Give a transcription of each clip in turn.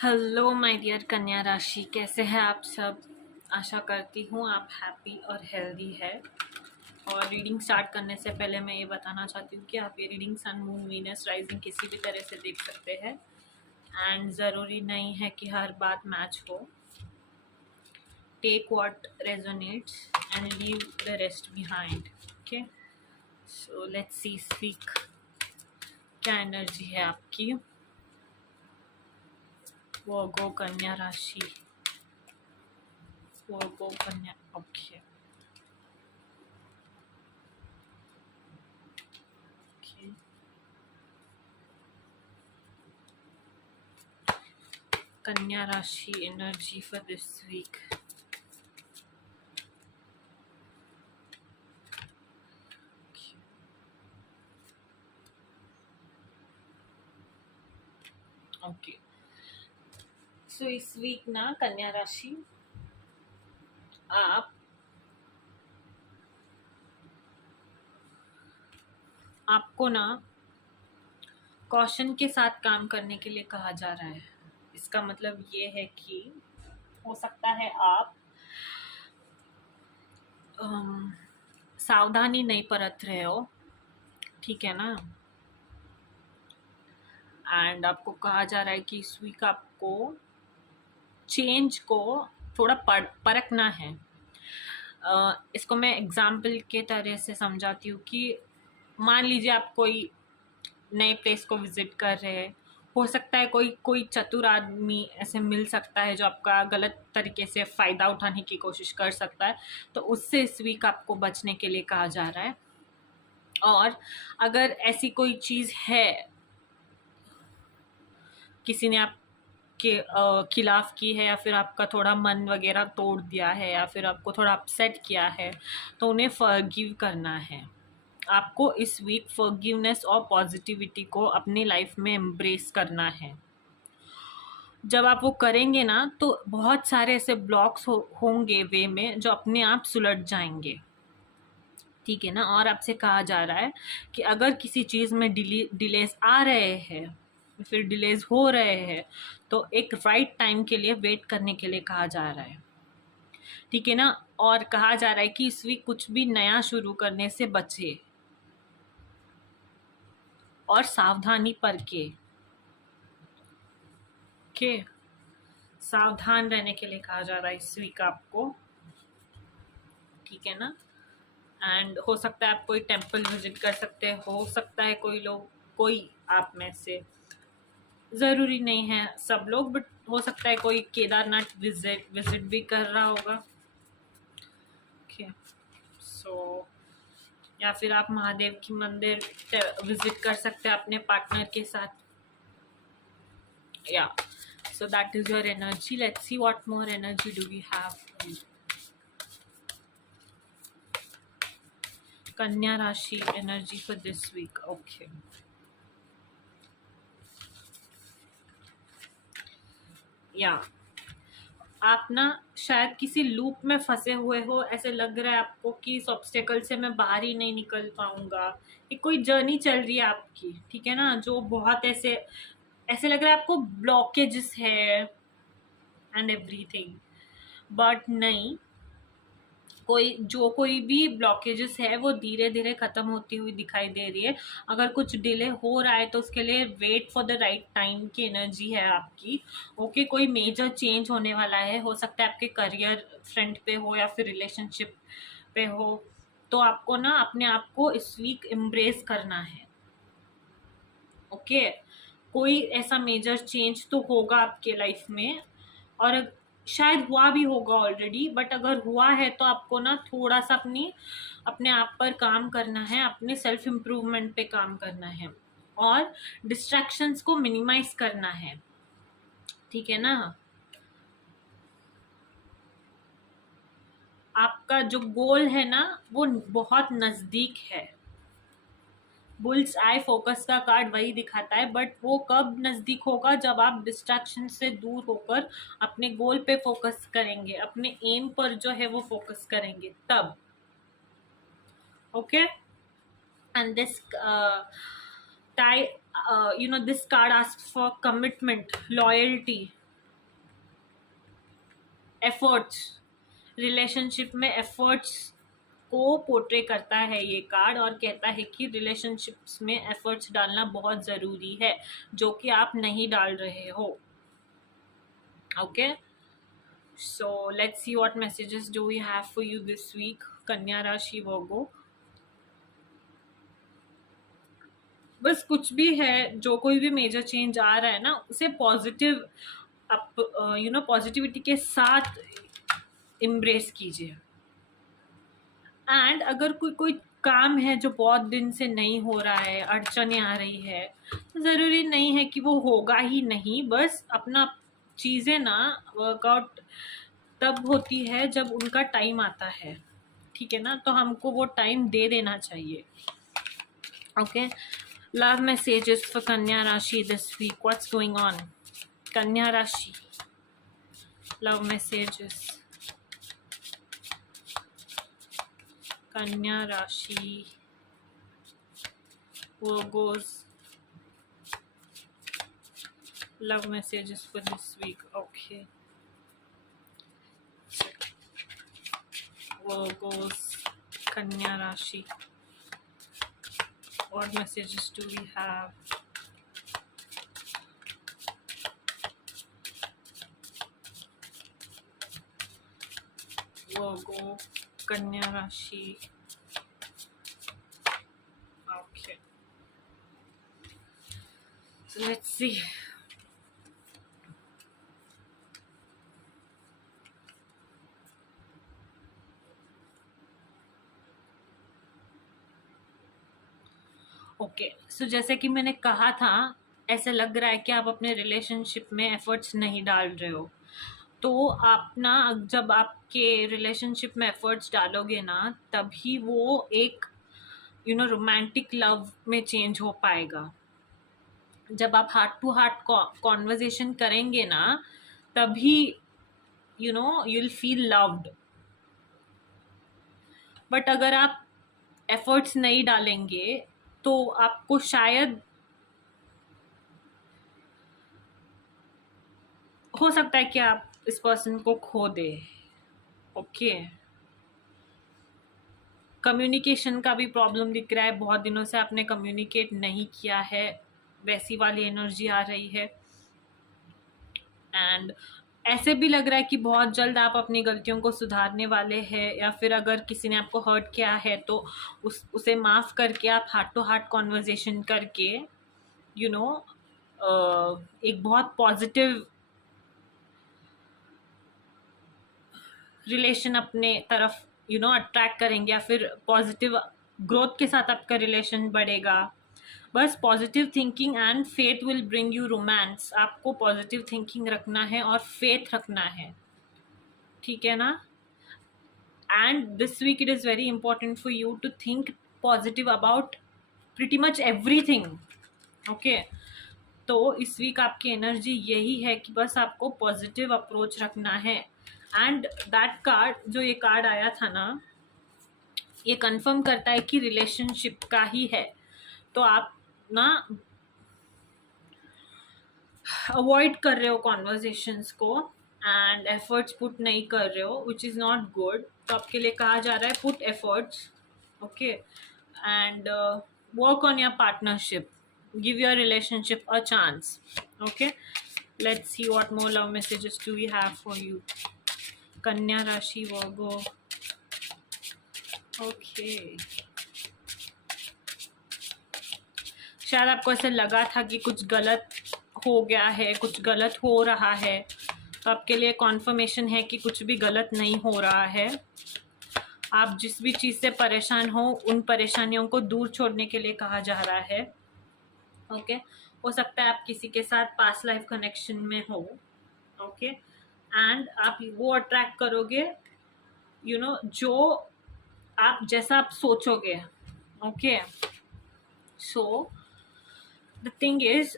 Hello my dear कन्या राशि, कैसे हैं आप सब। आशा करती हूँ आप हैप्पी और हेल्दी है। और रीडिंग स्टार्ट करने से पहले मैं ये बताना चाहती हूँ कि आप ये reading sun moon Venus rising किसी भी तरह से देख सकते हैं एंड ज़रूरी नहीं है कि हर बात मैच हो। Take what resonates and leave the rest behind. Okay, so let's see इस वीक क्या एनर्जी है आपकी। वर्गो कन्या राशि, वर्गो कन्या। ओके, कन्या राशि energy for this week. Okay, so इस वीक ना कन्या राशि आप आपको ना कॉशन के साथ काम करने के लिए कहा जा रहा है। इसका मतलब ये है कि हो सकता है आप सावधानी नहीं बरत रहे हो, ठीक है ना। एंड आपको कहा जा रहा है कि इस वीक आपको चेंज को थोड़ा परखना है। इसको मैं एग्जाम्पल के तरह से समझाती हूँ कि मान लीजिए आप कोई नए प्लेस को विजिट कर रहे हैं। हो सकता है कोई कोई चतुर आदमी ऐसे मिल सकता है जो आपका गलत तरीके से फ़ायदा उठाने की कोशिश कर सकता है, तो उससे इस वीक आपको बचने के लिए कहा जा रहा है। और अगर ऐसी कोई चीज़ है, किसी ने आपके खिलाफ की है या फिर आपका थोड़ा मन वगैरह तोड़ दिया है या फिर आपको थोड़ा अपसेट किया है, तो उन्हें फॉरगिव करना है। आपको इस वीक फॉरगिवनेस और पॉजिटिविटी को अपनी लाइफ में एम्ब्रेस करना है। जब आप वो करेंगे ना तो बहुत सारे ऐसे ब्लॉक्स होंगे वे में जो अपने आप सुलझ जाएंगे, ठीक है ना। और आपसे कहा जा रहा है कि अगर किसी चीज़ में डिलेज आ रहे हैं, फिर डिलेज हो रहे हैं, तो एक राइट टाइम के लिए वेट करने के लिए कहा जा रहा है, ठीक है ना। और कहा जा रहा है कि इस वीक कुछ भी नया शुरू करने से बचे और सावधानी बरते के सावधान रहने के लिए कहा जा रहा है इस वीक आपको, ठीक है ना। एंड हो सकता है आप कोई टेंपल विजिट कर सकते हैं, हो सकता है कोई आप में से, ज़रूरी नहीं है सब लोग, बट हो सकता है कोई केदारनाथ विजिट भी कर रहा होगा। ओके, सो या फिर आप महादेव की मंदिर विजिट कर सकते हैं अपने पार्टनर के साथ। Yeah so that is your energy. Let's see what more energy do we have. Kanya राशि energy for this week. Okay, yeah आप ना शायद किसी लूप में फंसे हुए हो, ऐसे लग रहा है आपको कि इस ऑब्स्टेकल से मैं बाहर ही नहीं निकल पाऊंगा। ये कोई जर्नी चल रही है आपकी, ठीक है ना, जो बहुत ऐसे ऐसे लग रहा है आपको ब्लॉकेजेस है एंड एवरीथिंग, बट नहीं। कोई भी ब्लॉकेजेस है वो धीरे धीरे खत्म होती हुई दिखाई दे रही है। अगर कुछ डिले हो रहा है तो उसके लिए wait for the right time की एनर्जी है आपकी। ओके, कोई मेजर चेंज होने वाला है, हो सकता है आपके करियर फ्रंट पे हो या फिर रिलेशनशिप पे हो, तो आपको ना अपने आप को इस वीक एम्ब्रेस करना है। ओके, कोई ऐसा मेजर चेंज तो होगा आपके लाइफ में, और शायद हुआ भी होगा ऑलरेडी, बट अगर हुआ है तो आपको ना थोड़ा सा अपने आप पर काम करना है, अपने सेल्फ इम्प्रूवमेंट पे काम करना है और डिस्ट्रैक्शंस को मिनिमाइज करना है, ठीक है ना। आपका जो गोल है ना वो बहुत नज़दीक है। बुल्स आई फोकस का कार्ड वही दिखाता है, बट वो कब नज़दीक होगा, जब आप डिस्ट्रैक्शन से दूर होकर अपने गोल पे फोकस करेंगे, अपने एम पर जो है वो फोकस करेंगे तब। Okay, and this tie this card asks for commitment, loyalty, efforts, relationship में एफर्ट्स को पोर्ट्रे करता है ये कार्ड, और कहता है कि रिलेशनशिप्स में एफर्ट्स डालना बहुत ज़रूरी है, जो कि आप नहीं डाल रहे हो. Okay, so let's see what messages do we have for you this week. Kanya rashi, वर्गो. बस कुछ भी है, जो कोई भी मेजर चेंज आ रहा है ना, उसे पॉजिटिव आप पॉजिटिविटी के साथ इम्ब्रेस कीजिए. एंड अगर कोई काम है जो बहुत दिन से नहीं हो रहा है, अड़चने आ रही है, तो ज़रूरी नहीं है कि वो होगा ही नहीं. बस अपना चीज़ें ना वर्कआउट तब होती है जब उनका टाइम आता है, ठीक है ना. तो हमको वो टाइम दे देना चाहिए. Okay, love messages for Kanya rashi this week. What's going on? Kanya rashi, love messages. कन्या राशि, Virgos, love messages for this week. Okay, Virgos, Kanya Rashi, what messages do we have? Virgo, Kanya Rashi. Okay, so let's see. Okay, so जैसे कि मैंने कहा था, ऐसे लग रहा है कि आप अपने रिलेशनशिप में एफर्ट्स नहीं डाल रहे हो. तो आप ना, जब आपके रिलेशनशिप में एफर्ट्स डालोगे ना, तभी वो एक रोमांटिक लव में चेंज हो पाएगा. जब आप हार्ट टू हार्ट कॉन्वर्जेशन करेंगे ना, तभी you'll फील लव्ड. बट अगर आप एफर्ट्स नहीं डालेंगे तो आपको शायद हो सकता है कि आप इस पर्सन को खो दे. ओके, कम्युनिकेशन का भी प्रॉब्लम दिख रहा है. बहुत दिनों से आपने कम्युनिकेट नहीं किया है, वैसी वाली एनर्जी आ रही है. एंड ऐसे भी लग रहा है कि बहुत जल्द आप अपनी गलतियों को सुधारने वाले हैं, या फिर अगर किसी ने आपको हर्ट किया है तो उसे माफ़ करके आप हार्ट टू हार्ट कॉन्वर्जेशन करके एक बहुत पॉजिटिव रिलेशन अपने तरफ अट्रैक्ट करेंगे, या फिर पॉजिटिव ग्रोथ के साथ आपका रिलेशन बढ़ेगा. बस positive thinking and faith will bring you romance. आपको पॉजिटिव थिंकिंग रखना है और फेथ रखना है, ठीक है ना. And this week it is very important for you to think positive about pretty much everything. Okay, तो इस वीक आपकी एनर्जी यही है कि बस आपको पॉजिटिव अप्रोच रखना है. एंड दैट कार्ड, जो ये कार्ड आया था ना, ये कंफर्म करता है कि रिलेशनशिप का ही है. तो आप ना अवॉइड कर रहे हो कॉन्वर्जेशंस को एंड एफर्ट्स पुट नहीं कर रहे हो, विच इज़ नॉट गुड. तो आपके लिए कहा जा रहा है put efforts. Okay, and work on your partnership, give your relationship a chance. Okay, let's see what more love messages do we have for you. Kanya rashi, Virgo. Okay, शायद आपको ऐसे लगा था कि कुछ गलत हो गया है, कुछ गलत हो रहा है. तो आपके लिए कॉन्फर्मेशन है कि कुछ भी गलत नहीं हो रहा है. आप जिस भी चीज़ से परेशान हो, उन परेशानियों को दूर छोड़ने के लिए कहा जा रहा है. ओके, हो सकता है आप किसी के साथ पास्ट लाइफ कनेक्शन में हो. ओके, एंड आप वो अट्रैक्ट करोगे जो आप जैसा आप सोचोगे. Okay, so the thing is,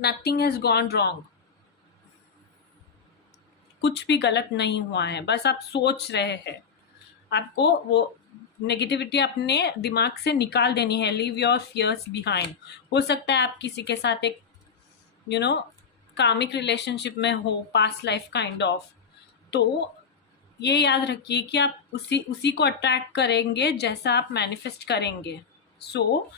nothing has gone wrong. कुछ भी गलत नहीं हुआ है, बस आप सोच रहे हैं. आपको वो नेगेटिविटी अपने दिमाग से निकाल देनी है. Leave your fears behind. हो सकता है आप किसी के साथ एक कार्मिक रिलेशनशिप में हो, पास्ट लाइफ काइंड ऑफ. तो ये याद रखिए कि आप उसी उसी को अट्रैक्ट करेंगे जैसा आप मैनिफेस्ट करेंगे. सो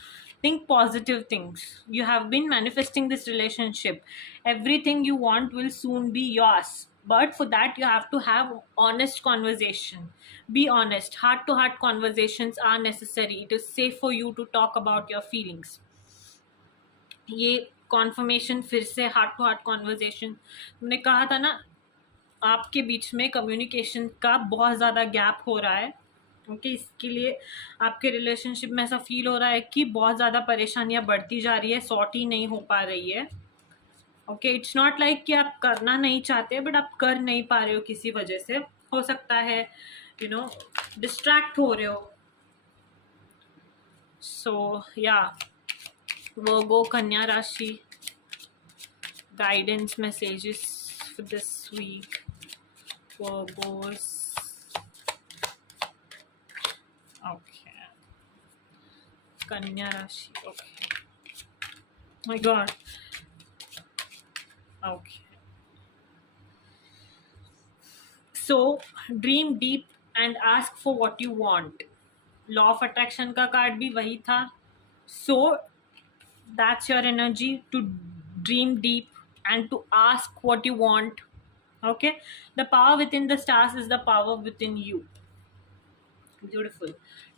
think positive things. You have been manifesting this relationship. Everything you want will soon be yours, but for that you have to have honest conversation. Be honest. Heart to heart conversations are necessary. It is safe for you to talk about your feelings. ये conformation फिर से heart to heart conversation. तुमने कहा था ना आपके बीच में communication का बहुत ज़्यादा गैप हो रहा है. ओके, इसके लिए आपके रिलेशनशिप में ऐसा फील हो रहा है कि बहुत ज़्यादा परेशानियां बढ़ती जा रही है, सॉर्ट ही नहीं हो पा रही है. ओके, इट्स नॉट लाइक कि आप करना नहीं चाहते, बट आप कर नहीं पा रहे हो किसी वजह से. हो सकता है डिस्ट्रैक्ट हो रहे हो. सो या वर्गो, कन्या राशि, guidance messages for this week. Virgos. Okay. Kanya Rashi. Okay. My God. Okay. So, dream deep and ask for what you want. Law of attraction का कार्ड भी वही था. So, that's your energy to dream deep and to ask what you want. Okay, the power within the stars is the power within you. Beautiful.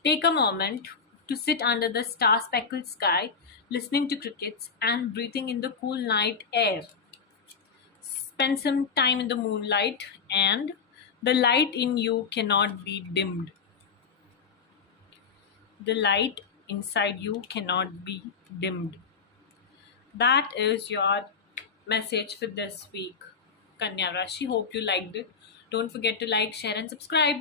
Take a moment to sit under the star speckled sky, listening to crickets and breathing in the cool night air. Spend some time in the moonlight, and the light in you cannot be dimmed. The light inside you cannot be dimmed. That is your message for this week, Kanya Rashi. Hope you liked it. Don't forget to like, share and subscribe.